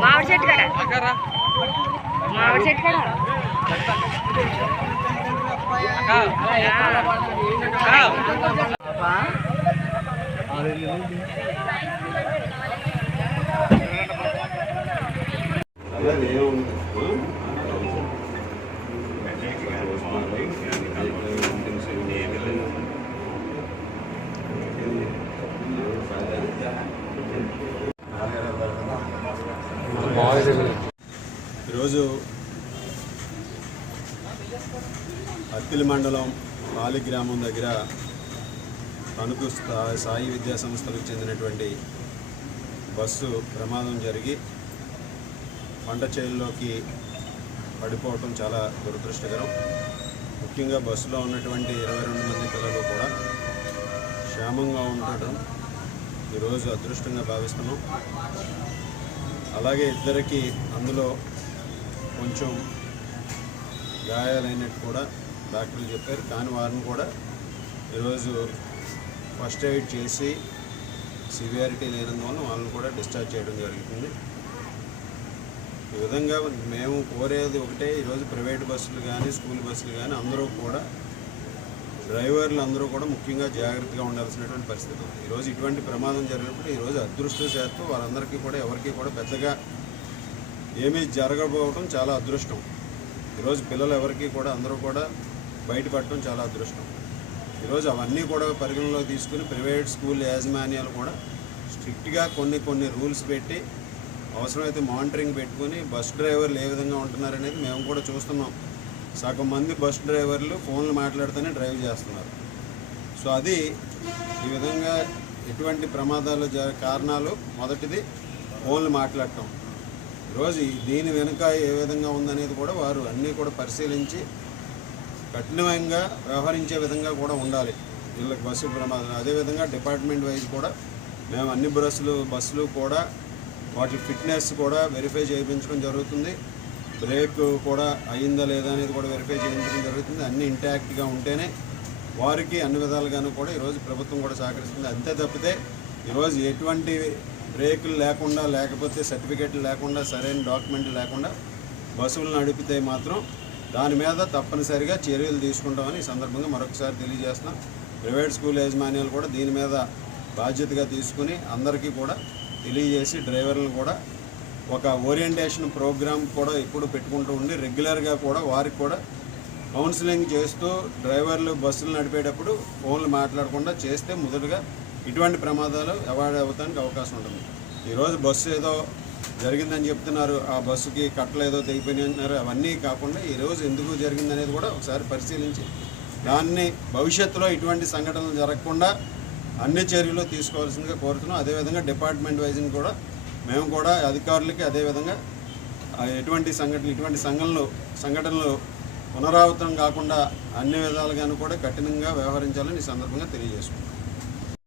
మామిడి చెట్టు కదా మామిడి చెట్టు కదా ఈరోజు అత్తిలి మండలం పాలి గ్రామం దగ్గర తణుకు స్థా- సాయి విద్యా సంస్థలకు చెందినటువంటి బస్సు ప్రమాదం జరిగి పంట చేనులోకి పడిపోవటం చాలా దురదృష్టకరం. ముఖ్యంగా బస్సులో ఉన్నటువంటి ఇరవై రెండు మంది పిల్లలు కూడా క్షేమంగా ఉండటం ఈరోజు అదృష్టంగా భావిస్తున్నాం. అలాగే ఇద్దరికి అందులో కొంచెం గాయాలైనట్టు కూడా డాక్టర్లు చెప్పారు. కానీ వారిని కూడా ఈరోజు ఫస్ట్ ఎయిడ్ చేసి సివియారిటీ లేనందువల్ల వాళ్ళని కూడా డిశ్చార్జ్ చేయడం జరుగుతుంది. ఈ విధంగా మేము కోరేది ఒకటే ఈరోజు ప్రైవేట్ బస్సులు కానీ స్కూల్ బస్సులు కానీ అందరూ కూడా డ్రైవర్లు అందరూ కూడా ముఖ్యంగా జాగ్రత్తగా ఉండాల్సినటువంటి పరిస్థితి ఉంది. ఈరోజు ఇటువంటి ప్రమాదం జరిగినప్పుడు ఈరోజు అదృష్టశాత్తు వారందరికీ కూడా ఎవరికి కూడా పెద్దగా ఏమీ జరగకపోవడం చాలా అదృష్టం. ఈరోజు పిల్లలు ఎవరికి కూడా అందరూ కూడా బయటపడటం చాలా అదృష్టం. ఈరోజు అవన్నీ కూడా పరిగణలో తీసుకుని ప్రైవేట్ స్కూల్ యాజమాన్యాలు కూడా స్ట్రిక్ట్గా కొన్ని కొన్ని రూల్స్ పెట్టి అవసరమైతే మానిటరింగ్ పెట్టుకుని బస్ డ్రైవర్లు ఏ విధంగా ఉంటున్నారనేది మేము కూడా చూస్తున్నాం. సగం మంది బస్ డ్రైవర్లు ఫోన్లు మాట్లాడుతూనే డ్రైవ్ చేస్తున్నారు. సో అది ఈ విధంగా ఎటువంటి ప్రమాదాలు కారణాలు? మొదటిది ఫోన్లు మాట్లాడటం. ఈరోజు దీని వెనుక ఏ విధంగా ఉందనేది కూడా వారు అన్నీ కూడా పరిశీలించి కఠినంగా వ్యవహరించే విధంగా కూడా ఉండాలి. వీళ్ళకి బస్సు ప్రమాదం అదేవిధంగా డిపార్ట్మెంట్ వైజ్ కూడా మేము అన్ని బస్సులు బస్సులు కూడా వాటి ఫిట్నెస్ కూడా వెరిఫై చేయించడం జరుగుతుంది. బ్రేక్ కూడా అయిందా లేదా అనేది కూడా వెరిఫై చేయించడం జరుగుతుంది. అన్ని ఇంటాక్ట్గా ఉంటేనే వారికి అన్ని విధాలుగాను కూడా ఈరోజు ప్రభుత్వం కూడా సహకరిస్తుంది. అంతే తప్పితే ఈరోజు ఎటువంటి బ్రేకులు లేకుండా లేకపోతే సర్టిఫికెట్లు లేకుండా సరైన డాక్యుమెంట్లు లేకుండా బస్సులు నడిపితే మాత్రం దాని మీద తప్పనిసరిగా చర్యలు తీసుకుంటామని ఈ సందర్భంగా మరొకసారి తెలియజేస్తున్నాం. ప్రైవేట్ స్కూల్ యాజమాన్యాలు కూడా దీని మీద బాధ్యతగా తీసుకుని అందరికీ కూడా తెలియజేసి డ్రైవర్లను కూడా ఒక ఓరియంటేషన్ ప్రోగ్రామ్ కూడా ఎప్పుడు పెట్టుకుంటూ ఉండి రెగ్యులర్గా కూడా వారికి కూడా కౌన్సిలింగ్ చేస్తూ డ్రైవర్లు బస్సులు నడిపేటప్పుడు ఫోన్లు మాట్లాడకుండా చేస్తే మొదటగా ఇటువంటి ప్రమాదాలు అవాయిడ్ అవ్వడానికి అవకాశం ఉంటుంది. ఈరోజు బస్సు ఏదో జరిగిందని చెప్తున్నారు. ఆ బస్సుకి కట్టలు ఏదో తెగిపోయినాయి అంటున్నారు. అవన్నీ కాకుండా ఈరోజు ఎందుకు జరిగిందనేది కూడా ఒకసారి పరిశీలించి దాన్ని భవిష్యత్తులో ఇటువంటి సంఘటనలు జరగకుండా అన్ని చర్యలు తీసుకోవాల్సిందిగా కోరుతున్నాం. అదేవిధంగా డిపార్ట్మెంట్ వైజ్ని కూడా మేము కూడా అధికారులకి అదేవిధంగా ఎటువంటి సంఘటన ఇటువంటి సంఘటనలు సంఘటనలు పునరావృతం కాకుండా అన్ని విధాలుగాను కూడా కఠినంగా వ్యవహరించాలని ఈ సందర్భంగా తెలియజేసుకుంటాం